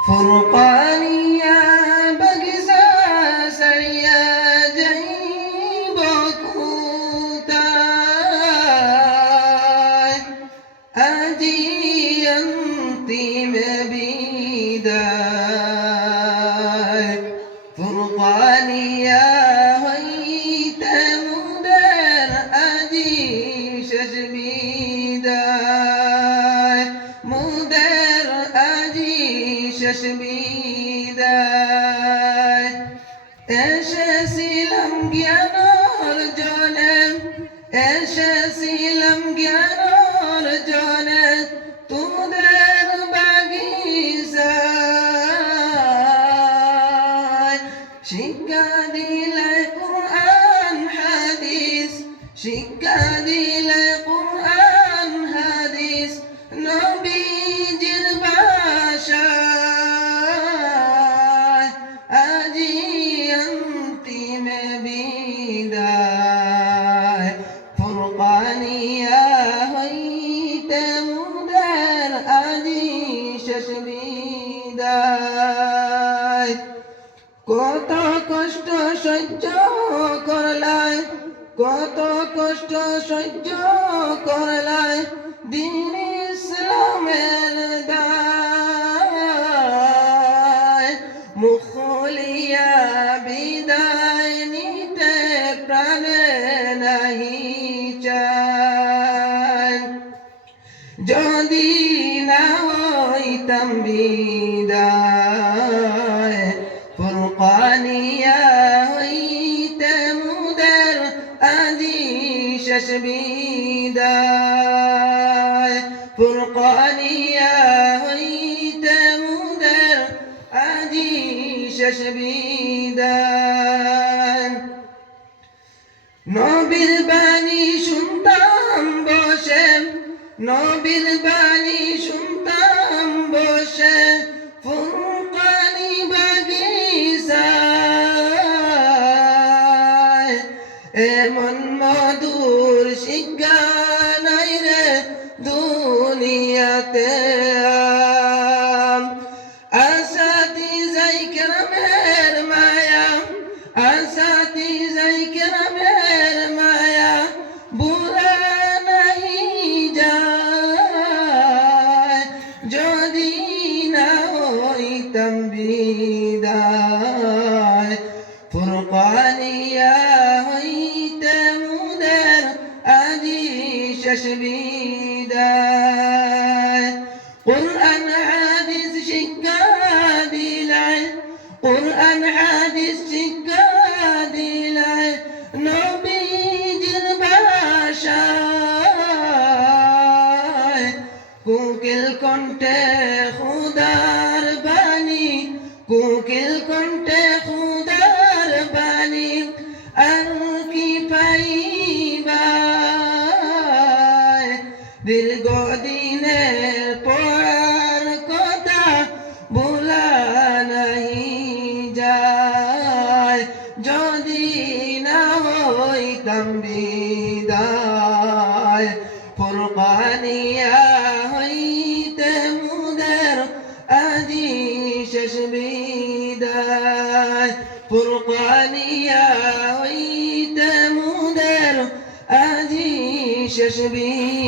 ফুরকানিয়া বাগিসা সারিয়া যাইব কোথায় আজি অন্তিম বিদায় ফুরকানিয়া হইতে মুদের আজি শেষ বিদায় মুদের আজি শেষ বিদায় এসেছিলাম জ্ঞান অর্জনে এসেছিলাম জ্ঞান অর্জনে তোদের বাগিচায় শিক্ষা দিলে কুরআন হাদিস শিক্ষা দিলে কুরআন হাদিস নবীজির ভাষায় আজি অন্তিম বিদায় ফুরকানিয়া হইতে মুদের আজি শেষ বিদায় কত কষ্ট সহ্য করলাই কত কষ্ট সহ্য করলাই দিন ইসলামের দায় মুখ খুলিয়া বিদায় নিতে প্রাণে নাহি চায় যদি না হইতাম বিদায় ফুরকানিয়া হইতে মুদের আজি শেষ বিদায় ফুরকানিয়া হইতে মুদের আজি শেষ বিদায় নবীর বাণী শুনতাম বসে নবীর বাণী শুনতাম বসে ফুরকানি বাগিচায় এমন মধুর শিক্ষা নাই রে দুনিয়াতে আসাতিজাই কেরামের মায়া আসাতিজাই কেরামের মায়া বুলা নাহি যায় যদি না হইতাম বিদায় ফুরকানিয়া হইতে মুদের আজি শেষ বিদায় কুরআন হাদিস শিক্ষা দিলাই কুরআন হাদিস শিক্ষা দিলাই নবীজির ভাষায় কোকিল কণ্ঠে খুদার বাণী কোকিল কণ্ঠে খুদার বাণী আর কি পাইবা দীর্ঘদিনের পড়ার কথা ভোলা নাহি যায় যদি না হইতাম বিদায় ফুরকানিয়া হইতে মুদের আজি শেষ বিদায় ফুরকানিয়া হইতে মুদের আজি শেষ বিদায়